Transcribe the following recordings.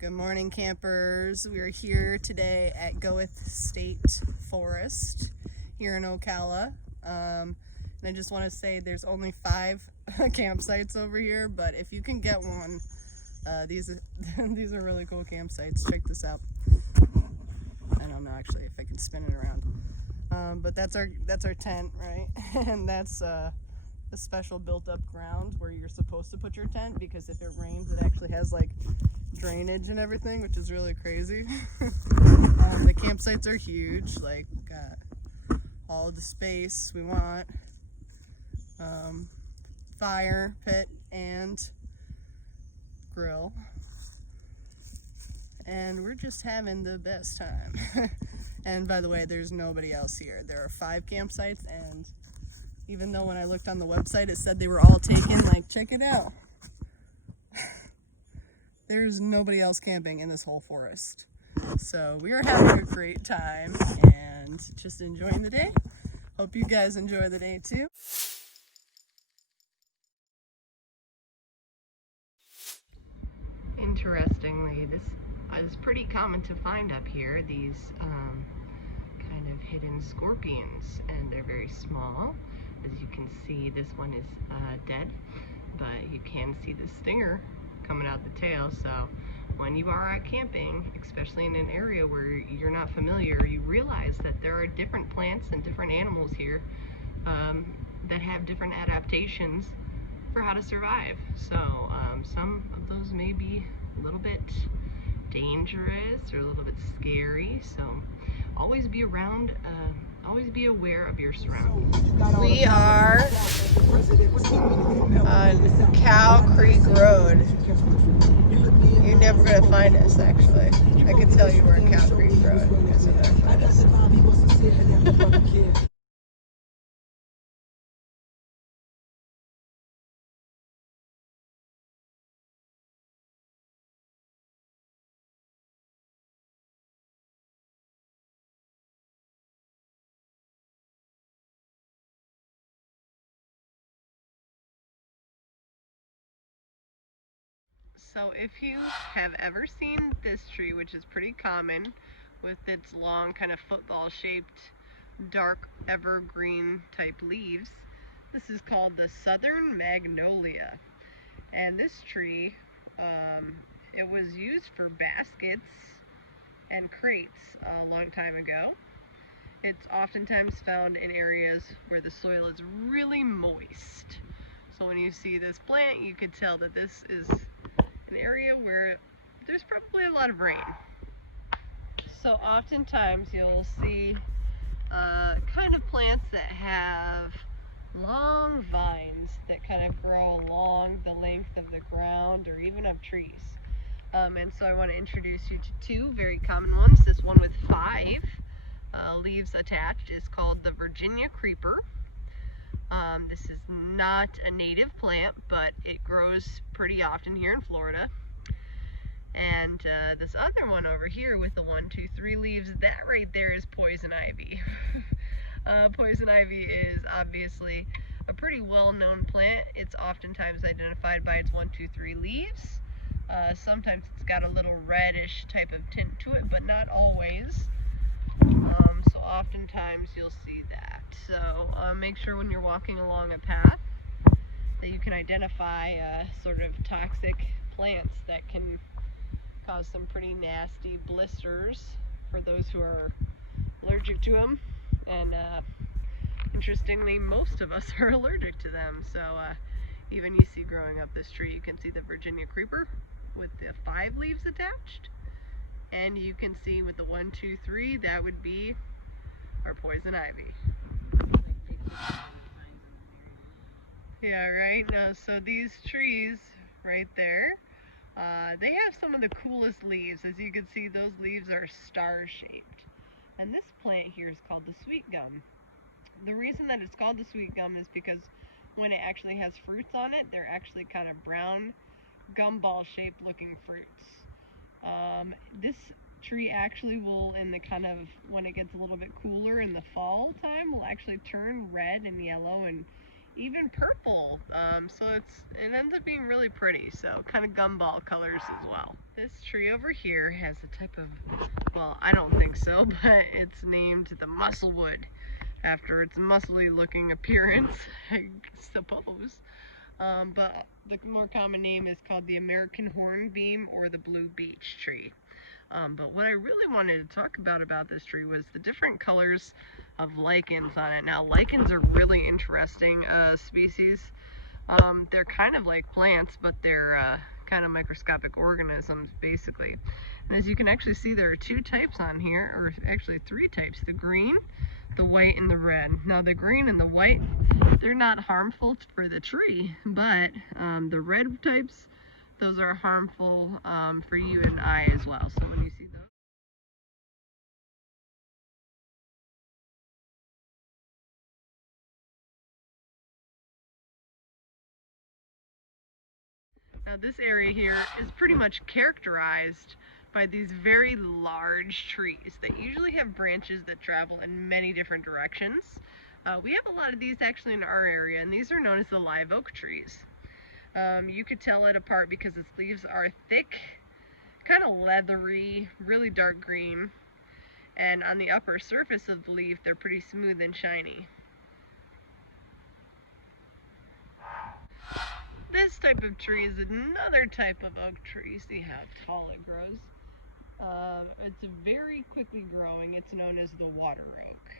Good morning, campers. We are here today at Wiehl State Forest here in Ocala. And I just want to say there's only 5 campsites over here, but if you can get one, these are really cool campsites. Check this out. I don't know actually if I can spin it around. But that's our tent, right? And that's a special built-up ground where you're supposed to put your tent, because if it rains, it actually has like drainage and everything, which is really crazy. The campsites are huge, like got all the space we want, fire pit and grill, and we're just having the best time. And by the way, there's nobody else here. There are 5 campsites, and even though when I looked on the website it said they were all taken, like, check it out. There's nobody else camping in this whole forest. So we are having a great time and just enjoying the day. Hope you guys enjoy the day too. Interestingly, this is pretty common to find up here, these kind of hidden scorpions, and they're very small. As you can see, this one is dead, but you can see the stinger coming out the tail. So when you are out camping, especially in an area where you're not familiar, you realize that there are different plants and different animals here that have different adaptations for how to survive. So some of those may be a little bit dangerous or a little bit scary, so always be around, always be aware of your surroundings. We are on Cow Creek Road. You're never going to find us, actually. I can tell you we're on Cow Creek Road because you'll never find us. So if you have ever seen this tree, which is pretty common, with its long kind of football shaped dark evergreen type leaves, this is called the southern magnolia. And this tree, it was used for baskets and crates a long time ago. It's oftentimes found in areas where the soil is really moist. So when you see this plant, you could tell that this is an area where there's probably a lot of rain. So oftentimes you'll see kind of plants that have long vines that kind of grow along the length of the ground or even of trees. And so I want to introduce you to 2 very common ones. This one with 5 leaves attached is called the Virginia creeper. This is not a native plant, but it grows pretty often here in Florida. And this other one over here with the 1, 2, 3 leaves, that right there is poison ivy. Poison ivy is obviously a pretty well-known plant. It's oftentimes identified by its 1, 2, 3 leaves. Sometimes it's got a little reddish type of tint to it, but not always. So oftentimes you'll see that. So make sure when you're walking along a path that you can identify sort of toxic plants that can cause some pretty nasty blisters for those who are allergic to them. And interestingly, most of us are allergic to them. So even you see growing up this tree, you can see the Virginia creeper with the 5 leaves attached. And you can see with the 1, 2, 3, that would be our poison ivy. Yeah, right? So these trees right there, they have some of the coolest leaves. As you can see, those leaves are star-shaped. And this plant here is called the sweet gum. The reason that it's called the sweet gum is because when it actually has fruits on it, they're actually kind of brown, gumball-shaped looking fruits. This tree actually will, in the kind of, when it gets a little bit cooler in the fall time, will actually turn red and yellow and even purple. So it ends up being really pretty. So kind of gumball colors as well. This tree over here has a type of, well, I don't think so, but it's named the musclewood after its muscly looking appearance, I suppose. But the more common name is called the American hornbeam or the blue beech tree. But what I really wanted to talk about this tree was the different colors of lichens on it. Now, lichens are really interesting species. They're kind of like plants, but they're kind of microscopic organisms, basically. And as you can actually see, there are two types on here, or actually three types: the green, the white, and the red. Now, the green and the white, they're not harmful for the tree, but the red types, those are harmful for you and I as well. So when you see those. Now this area here is pretty much characterized by these very large trees that usually have branches that travel in many different directions. We have a lot of these actually in our area, and these are known as the live oak trees. You could tell it apart because its leaves are thick, kind of leathery, really dark green, and on the upper surface of the leaf they're pretty smooth and shiny. This type of tree is another type of oak tree. See how tall it grows. It's very quickly growing. It's known as the water oak.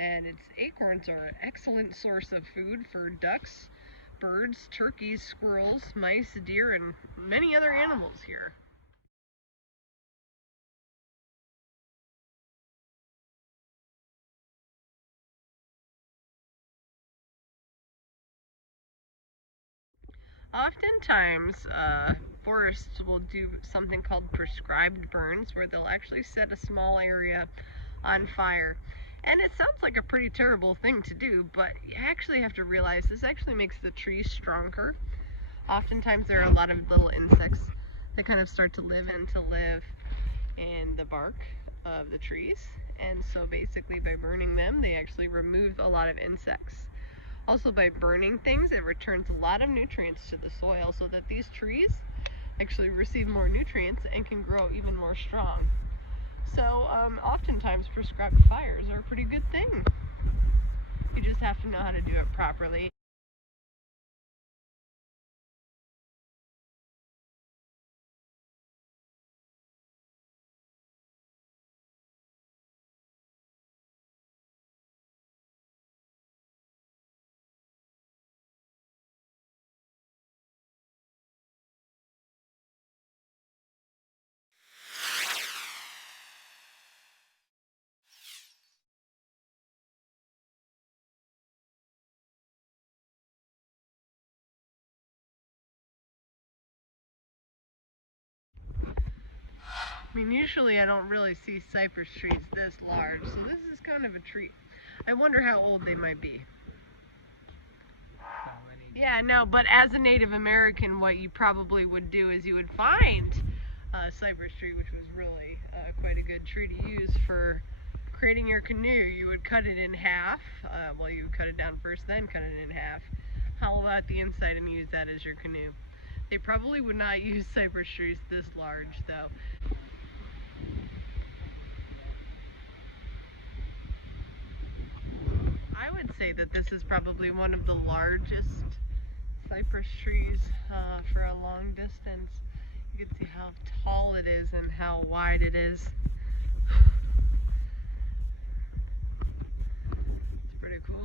And its acorns are an excellent source of food for ducks, birds, turkeys, squirrels, mice, deer, and many other animals here. Oftentimes, forests will do something called prescribed burns, where they'll actually set a small area on fire. And it sounds like a pretty terrible thing to do, but you actually have to realize this actually makes the tree stronger. Oftentimes there are a lot of little insects that kind of start to live in the bark of the trees. And so basically by burning them, they actually remove a lot of insects. Also, by burning things, it returns a lot of nutrients to the soil so that these trees actually receive more nutrients and can grow even more strong. So oftentimes prescribed fires are a pretty good thing. You just have to know how to do it properly. I mean, usually I don't really see cypress trees this large, so this is kind of a treat. I wonder how old they might be. Yeah, no, but as a Native American, what you probably would do is you would find a cypress tree, which was really quite a good tree to use for creating your canoe. You would cut it in half. Well, you would cut it down first, then cut it in half. Hollow out the inside and use that as your canoe. They probably would not use cypress trees this large, though. I would say that this is probably one of the largest cypress trees for a long distance. You can see how tall it is and how wide it is. It's pretty cool.